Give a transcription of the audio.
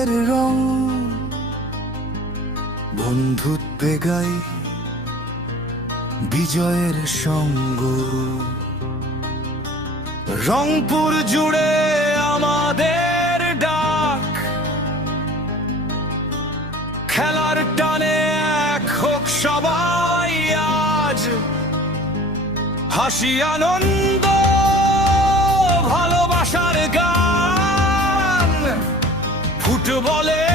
রক্তের রং, বন্ধুত্বে গাই বিজয়ের সঙ্গ। রংপুর জুড়ে আমাদের ডাক, খেলার টানে এক হোক সবাই আজ। হাসি আনন্দ ভালোবাসার গান, ফুটবলে